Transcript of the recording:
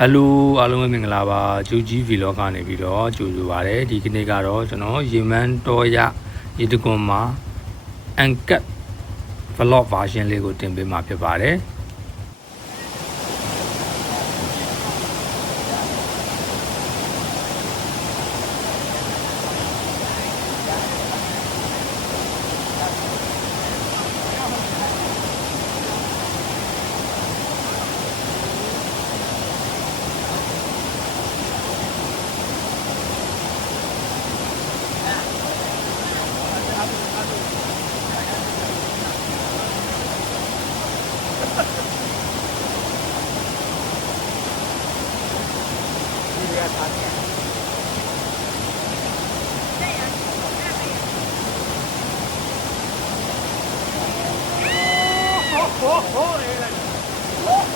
ဟယ်လိုအားလုံးပဲမင်္ဂလာပါဂျူဂျီဗီလောကနေပြီးတော့ကြိုဆိုပါရစေဒီကနေ့ကတော့ကျွန်တော်ရေမန်းတော်ရရေတကွန်မှာအန်ကတ် vlog version လေးကိုတင်ပေးမှာဖြစ်ပါတယ် 在盘面。Oh, oh, oh,